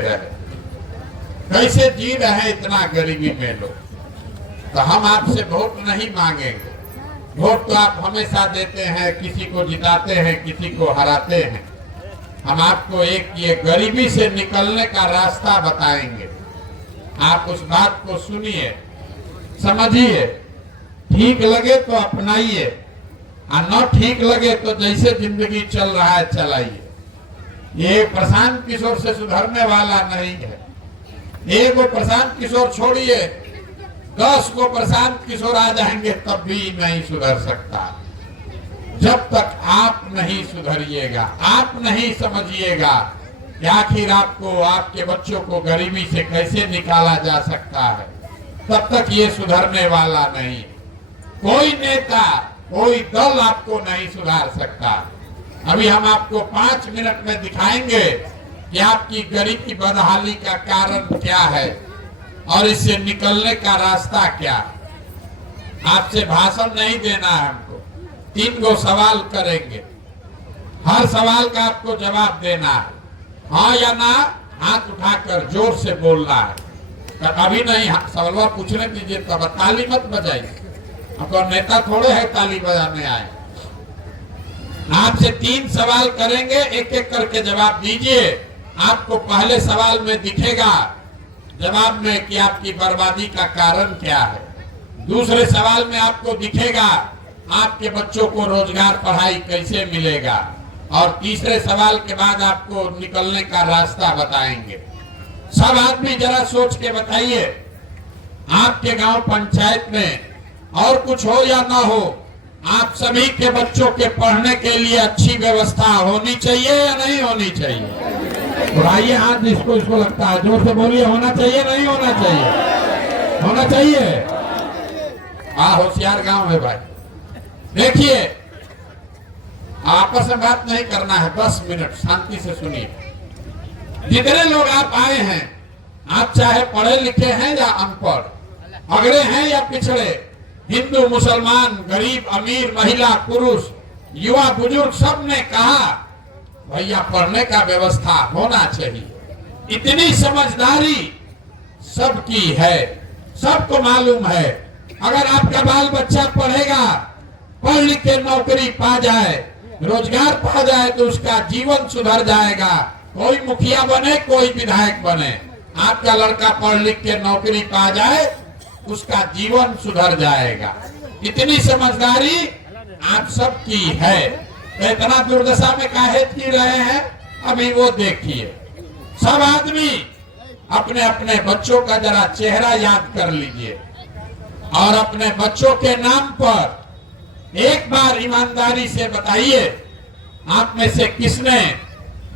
कैसे जी रहे हैं इतना गरीबी में लोग। तो हम आपसे वोट नहीं मांगेंगे। वोट तो आप हमेशा देते हैं, किसी को जिताते हैं, किसी को हराते हैं। हम आपको एक ये गरीबी से निकलने का रास्ता बताएंगे। आप उस बात को सुनिए, समझिए, ठीक लगे तो अपनाइए और न ठीक लगे तो जैसे जिंदगी चल रहा है चलाइए। ये प्रशांत किशोर से सुधरने वाला नहीं है। एक वो प्रशांत किशोर छोड़िए, 10 को प्रशांत किशोर आ जाएंगे तब भी नहीं सुधर सकता। जब तक आप नहीं सुधरिएगा, आप नहीं समझिएगा कि आखिर आपको, आपके बच्चों को गरीबी से कैसे निकाला जा सकता है, तब तक ये सुधरने वाला नहीं। कोई नेता, कोई दल आपको नहीं सुधार सकता। अभी हम आपको 5 मिनट में दिखाएंगे कि आपकी गरीबी बदहाली का कारण क्या है और इससे निकलने का रास्ता क्या। आपसे भाषण नहीं देना है हमको, 3 गो सवाल करेंगे, हर सवाल का आपको जवाब देना है, हाँ या ना, हाथ उठाकर जोर से बोलना है। तो अभी नहीं सवाल पूछने दीजिए, तब ताली मत बजाइए, हमको नेता थोड़े है ताली बजाने आए। आपसे 3 सवाल करेंगे, एक एक करके जवाब दीजिए। आपको पहले सवाल में दिखेगा जवाब में कि आपकी बर्बादी का कारण क्या है। दूसरे सवाल में आपको दिखेगा आपके बच्चों को रोजगार, पढ़ाई कैसे मिलेगा। और तीसरे सवाल के बाद आपको निकलने का रास्ता बताएंगे। सब आदमी जरा सोच के बताइए, आपके गांव पंचायत में और कुछ हो या ना हो, आप सभी के बच्चों के पढ़ने के लिए अच्छी व्यवस्था होनी चाहिए या नहीं होनी चाहिए? उठाइए हाथ जिसको इसको लगता है, जोर से बोलिए, होना चाहिए नहीं होना चाहिए? होना चाहिए। हाँ, होशियार गांव है भाई। देखिए, आपस में बात नहीं करना है, 10 मिनट शांति से सुनिए। जितने लोग आप आए हैं, आप चाहे पढ़े लिखे हैं या अनपढ़, अगड़े हैं या पिछड़े, हिंदू मुसलमान, गरीब अमीर, महिला पुरुष, युवा बुजुर्ग, सब ने कहा भैया पढ़ने का व्यवस्था होना चाहिए। इतनी समझदारी सबकी है, सबको मालूम है। अगर आपका बाल बच्चा पढ़ेगा, पढ़ लिख के नौकरी पा जाए, रोजगार पा जाए, तो उसका जीवन सुधर जाएगा। कोई मुखिया बने, कोई विधायक बने, आपका लड़का पढ़ लिख के नौकरी पा जाए, उसका जीवन सुधर जाएगा। इतनी समझदारी आप सबकी है। तो इतना दुर्दशा में काहे जी रहे हैं, अभी वो देखिए। सब आदमी अपने अपने बच्चों का जरा चेहरा याद कर लीजिए और अपने बच्चों के नाम पर एक बार ईमानदारी से बताइए, आप में से किसने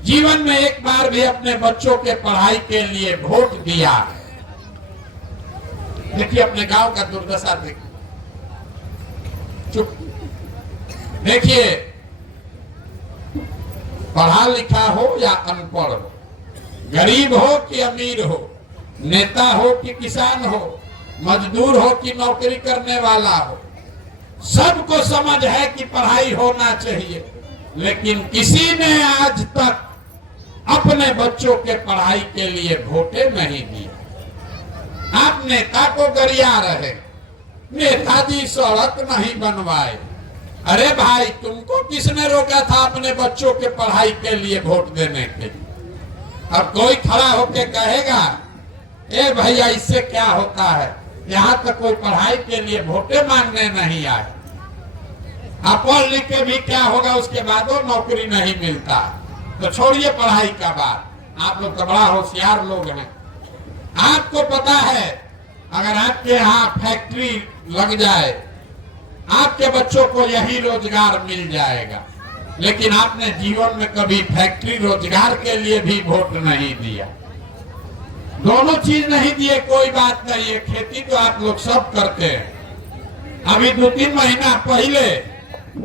जीवन में एक बार भी अपने बच्चों के पढ़ाई के लिए वोट दिया? देखिए, अपने गांव का दुर्दशा देखिए। चुप। देखिए, पढ़ा लिखा हो या अनपढ़ हो, गरीब हो कि अमीर हो, नेता हो कि किसान हो, मजदूर हो कि नौकरी करने वाला हो, सबको समझ है कि पढ़ाई होना चाहिए। लेकिन किसी ने आज तक अपने बच्चों के पढ़ाई के लिए वोटे नहीं दिए। आप नेता को गरिया रहे, नेताजी सड़क नहीं बनवाए। अरे भाई, तुमको किसने रोका था अपने बच्चों के पढ़ाई के लिए वोट देने के लिए? अब कोई खड़ा होके कहेगा, ए भैया इससे क्या होता है, यहाँ तक कोई पढ़ाई के लिए वोटे मांगने नहीं आए। आप पढ़ लिख के भी क्या होगा, उसके बाद वो नौकरी नहीं मिलता। तो छोड़िए पढ़ाई का बात, आप लोग तो बड़ा होशियार लोग हैं। आपको पता है, अगर आपके यहाँ फैक्ट्री लग जाए, आपके बच्चों को यही रोजगार मिल जाएगा। लेकिन आपने जीवन में कभी फैक्ट्री, रोजगार के लिए भी वोट नहीं दिया। दोनों चीज नहीं दिए, कोई बात नहीं है। खेती तो आप लोग सब करते हैं। अभी 2-3 महीना पहले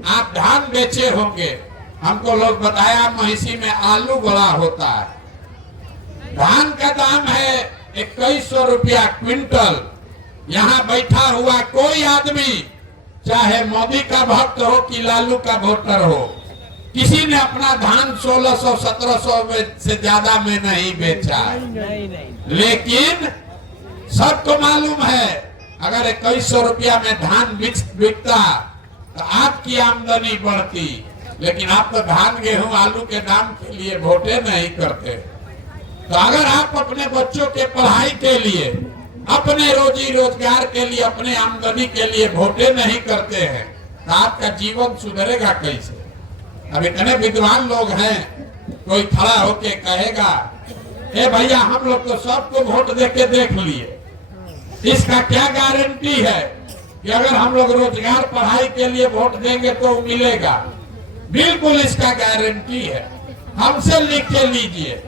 आप धान बेचे होंगे, हमको लोग बताया महिषी में आलू बड़ा होता है। धान का दाम है 2100 रुपया क्विंटल। यहाँ बैठा हुआ कोई आदमी, चाहे मोदी का भक्त हो कि लालू का वोटर हो, किसी ने अपना धान 1600-1700 में से ज्यादा में नहीं बेचा। लेकिन सबको मालूम है अगर 2100 रुपया में धान बिकता तो आपकी आमदनी बढ़ती। लेकिन आप तो धान गेहूं आलू के दाम के लिए वोटे नहीं करते। तो अगर आप अपने बच्चों के पढ़ाई के लिए, अपने रोजी रोजगार के लिए, अपने आमदनी के लिए वोटे नहीं करते हैं तो आपका जीवन सुधरेगा कैसे? अब इतने विद्वान लोग हैं, कोई खड़ा होके कहेगा ए भैया हम लोग तो सबको वोट देके देख लिए, इसका क्या गारंटी है कि अगर हम लोग रोजगार पढ़ाई के लिए वोट देंगे तो मिलेगा? बिल्कुल इसका गारंटी है। हमसे लिख के लीजिए।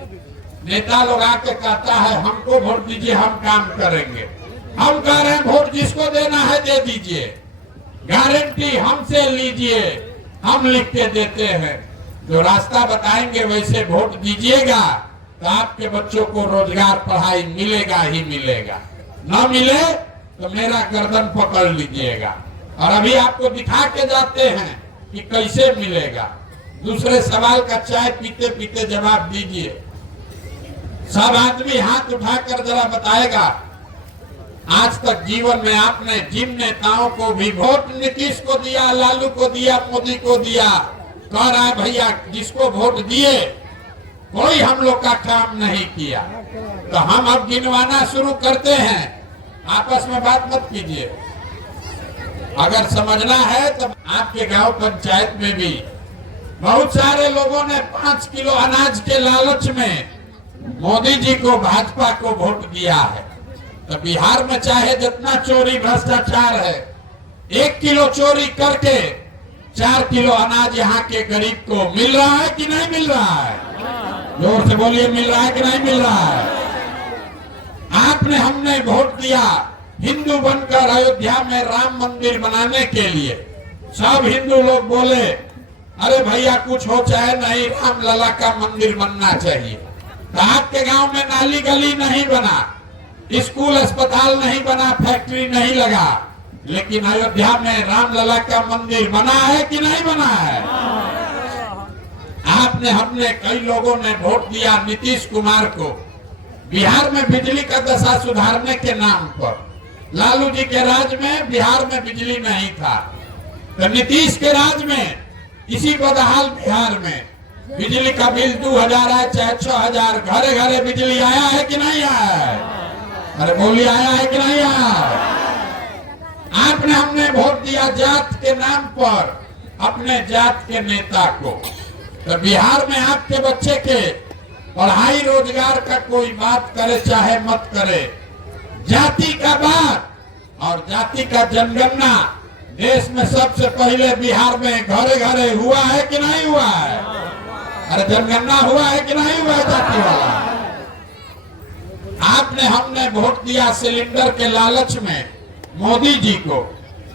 नेता लोग आके कहता है हमको वोट दीजिए हम काम करेंगे। हम कह रहे हैं वोट जिसको देना है दे दीजिए, गारंटी हमसे लीजिए, हम लिख के देते हैं। जो रास्ता बताएंगे वैसे वोट दीजिएगा तो आपके बच्चों को रोजगार पढ़ाई मिलेगा ही मिलेगा। न मिले तो मेरा गर्दन पकड़ लीजिएगा। और अभी आपको दिखा के जाते हैं कि कैसे मिलेगा। दूसरे सवाल का चाय पीते पीते जवाब दीजिए। सब आदमी हाथ उठाकर जरा बताएगा आज तक जीवन में आपने जिन नेताओं को भी वोट नीतीश को दिया, लालू को दिया, मोदी को दिया, कह रहा है भैया जिसको वोट दिए कोई हम लोग का काम नहीं किया। तो हम अब गिनवाना शुरू करते हैं। आपस में बात मत कीजिए। अगर समझना है तो आपके गांव पंचायत में भी बहुत सारे लोगों ने 5 किलो अनाज के लालच में मोदी जी को, भाजपा को वोट दिया है। तो बिहार में चाहे जितना चोरी भ्रष्टाचार है, 1 किलो चोरी करके 4 किलो अनाज यहाँ के गरीब को मिल रहा है कि नहीं मिल रहा है? जोर से बोलिए, मिल रहा है कि नहीं मिल रहा है? आपने, हमने वोट दिया हिंदू बनकर अयोध्या में राम मंदिर बनाने के लिए। सब हिंदू लोग बोले अरे भैया कुछ हो चाहे नहीं, राम लला का मंदिर बनना चाहिए। तो आपके गांव में नाली गली नहीं बना, स्कूल अस्पताल नहीं बना, फैक्ट्री नहीं लगा, लेकिन अयोध्या में राम लला का मंदिर बना है कि नहीं बना है? आपने, हमने, कई लोगों ने वोट दिया नीतीश कुमार को बिहार में बिजली का दशा सुधारने के नाम पर। लालू जी के राज में बिहार में बिजली नहीं था, तो नीतीश के राज में इसी बदहाल बिहार में बिजली का बिल 2000 आए चाहे 6000, घरे घरे बिजली आया है कि नहीं आया है? अरे बोलिए, आया है कि नहीं आया? आपने, हमने वोट दिया जात के नाम पर अपने जात के नेता को। तो बिहार में आपके बच्चे के पढ़ाई रोजगार का कोई बात करे चाहे मत करे, जाति का बात और जाति का जनगणना देश में सबसे पहले बिहार में घरे घरे हुआ है कि नहीं हुआ है? अरे जनगणना हुआ है कि नहीं हुआ है जाति वाला? आपने, हमने वोट दिया सिलेंडर के लालच में मोदी जी को।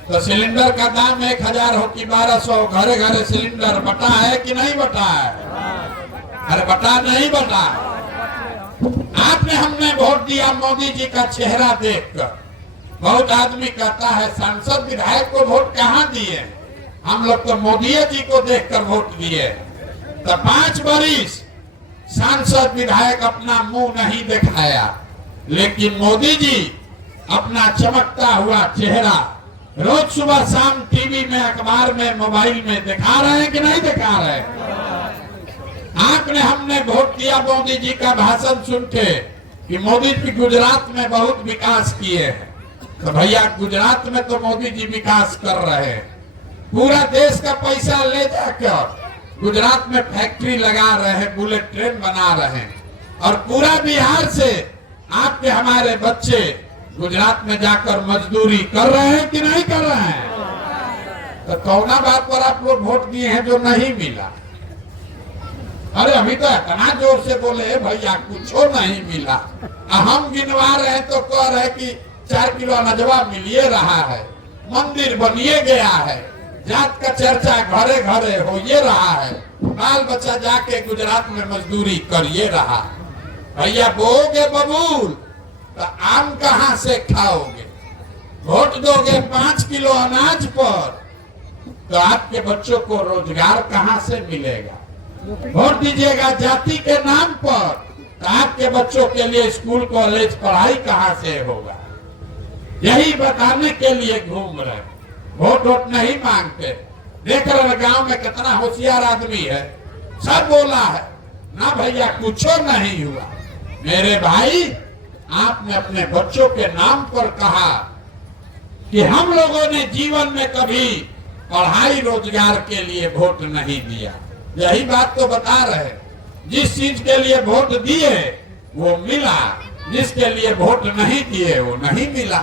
तो सिलेंडर का दाम 1000 हो कि 1200, घरे घरे सिलेंडर बटा है कि नहीं बटा है? अरे बटा नहीं बटा? आपने, हमने वोट दिया मोदी जी का चेहरा देखकर। बहुत आदमी कहता है सांसद विधायक को वोट कहाँ दिए, हम लोग तो मोदी जी को देखकर वोट दिए। तो 5 बरिस सांसद विधायक अपना मुंह नहीं दिखाया, लेकिन मोदी जी अपना चमकता हुआ चेहरा रोज सुबह शाम टीवी में, अखबार में, मोबाइल में दिखा रहे हैं कि नहीं दिखा रहे? आपने, हमने वोट दिया मोदी जी का भाषण सुन के कि मोदी जी गुजरात में बहुत विकास किए हैं। तो भैया गुजरात में तो मोदी जी विकास कर रहे हैं, पूरा देश का पैसा ले जाकर गुजरात में फैक्ट्री लगा रहे हैं, बुलेट ट्रेन बना रहे हैं, और पूरा बिहार से आपके हमारे बच्चे गुजरात में जाकर मजदूरी कर रहे हैं कि नहीं कर रहे हैं? तो कौना बात पर आप लोग वोट दिए हैं जो नहीं मिला? अरे अभी तो इतना जोर से बोले भैया कुछ नहीं मिला, हम गिनवा रहे हैं तो कह रहे कि 4 किलो अनजवा मिलिए रहा है, मंदिर बनिए गया है, जात का चर्चा घरे घरे हो ये रहा है, बाल बच्चा जाके गुजरात में मजदूरी करिए रहा। भैया बोगे बबूल तो आम कहाँ से खाओगे? वोट दोगे 5 किलो अनाज पर तो आपके बच्चों को रोजगार कहां से मिलेगा? वोट दीजिएगा जाति के नाम पर, तो आपके बच्चों के लिए स्कूल कॉलेज पढ़ाई कहां से होगा? यही बताने के लिए घूम रहे, वोट वोट नहीं मांगते। देख रहे गांव में कितना होशियार आदमी है, सब बोला है ना भैया कुछ नहीं हुआ। मेरे भाई, आपने अपने बच्चों के नाम पर कहा कि हम लोगों ने जीवन में कभी पढ़ाई रोजगार के लिए वोट नहीं दिया। यही बात तो बता रहे, जिस चीज के लिए वोट दिए वो मिला, जिसके लिए वोट नहीं दिए वो नहीं मिला।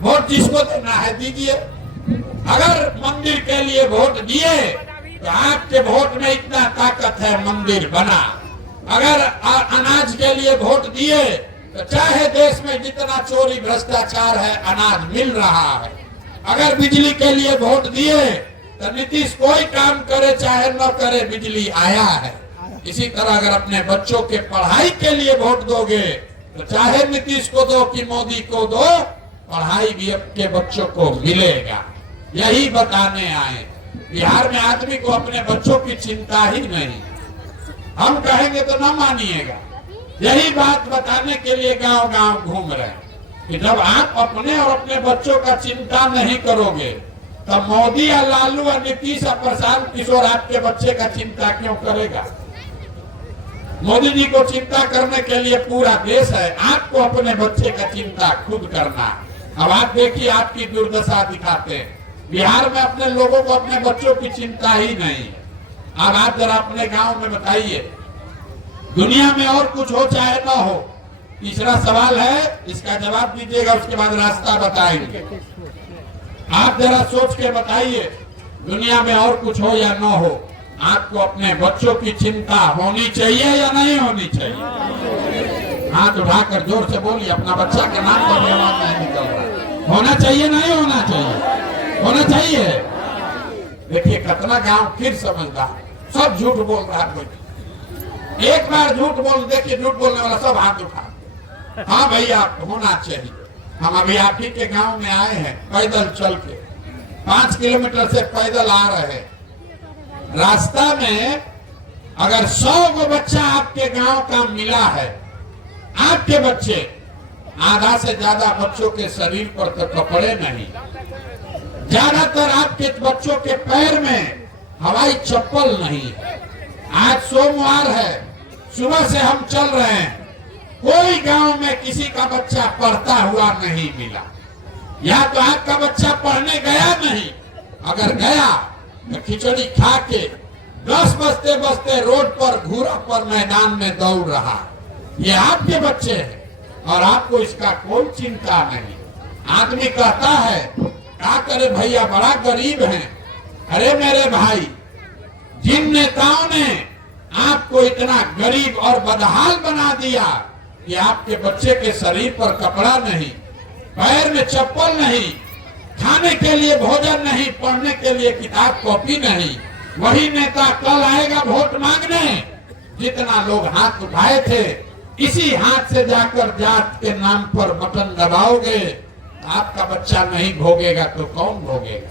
वोट जिसको देना है दीजिए। अगर मंदिर के लिए वोट दिए तो आपके वोट में इतना ताकत है, मंदिर बना। अगर अनाज के लिए वोट दिए तो चाहे देश में जितना चोरी भ्रष्टाचार है, अनाज मिल रहा है। अगर बिजली के लिए वोट दिए तो नीतीश कोई काम करे चाहे न करे, बिजली आया है। इसी तरह अगर अपने बच्चों के पढ़ाई के लिए वोट दोगे तो चाहे नीतीश को दो कि मोदी को दो, पढ़ाई भी आपके बच्चों को मिलेगा। यही बताने आए। बिहार में आदमी को अपने बच्चों की चिंता ही नहीं, हम कहेंगे तो न मानिएगा। यही बात बताने के लिए गांव गांव घूम रहे हैं कि जब आप अपने और अपने बच्चों का चिंता नहीं करोगे तो मोदी या लालू या नीतीश या प्रशांत किशोर आपके बच्चे का चिंता क्यों करेगा? मोदी जी को चिंता करने के लिए पूरा देश है, आपको अपने बच्चे का चिंता खुद करना। अब आप देखिए आपकी दुर्दशा दिखाते हैं। बिहार में अपने लोगों को अपने बच्चों की चिंता ही नहीं। अब आप जरा अपने गांव में बताइए, दुनिया में और कुछ हो चाहे ना हो। तीसरा सवाल है, इसका जवाब दीजिएगा, उसके बाद रास्ता बताएंगे। आप जरा सोच के बताइए, दुनिया में और कुछ हो या ना हो, आपको अपने बच्चों की चिंता होनी चाहिए या नहीं होनी चाहिए? हाथ उठाकर जोर से बोलिए, अपना बच्चा के नाम पर आवाज नहीं निकल रहा। होना चाहिए नहीं होना चाहिए? होना चाहिए। देखिए कितना गांव फिर समझदार, सब झूठ बोल रहा है। एक बार झूठ बोल, देखिए झूठ बोलने वाला सब हाथ उठा। हाँ भैया होना चाहिए। हम अभी आप ही के गांव में आए हैं, पैदल चल के 5 किलोमीटर से पैदल आ रहे हैं। रास्ता में अगर 100 को बच्चा आपके गांव का मिला है, आपके बच्चे, आधा से ज्यादा बच्चों के शरीर पर तो कपड़े नहीं, ज्यादातर आपके बच्चों के पैर में हवाई चप्पल नहीं है। आज सोमवार है, सुबह से हम चल रहे हैं, कोई गांव में किसी का बच्चा पढ़ता हुआ नहीं मिला। या तो आपका बच्चा पढ़ने गया नहीं, अगर गया तो खिचड़ी खा के 10 बजते बजते रोड पर घूरा पर मैदान में दौड़ रहा। ये आपके बच्चे हैं और आपको इसका कोई चिंता नहीं। आदमी कहता है क्या करे भैया, बड़ा गरीब है। अरे मेरे भाई, जिन नेताओं ने आपको इतना गरीब और बदहाल बना दिया कि आपके बच्चे के शरीर पर कपड़ा नहीं, पैर में चप्पल नहीं, खाने के लिए भोजन नहीं, पढ़ने के लिए किताब कॉपी नहीं, वही नेता कल आएगा वोट मांगने। जितना लोग हाथ उठाए थे, इसी हाथ से जाकर जात के नाम पर बटन दबाओगे, आपका बच्चा नहीं भोगेगा तो कौन भोगेगा?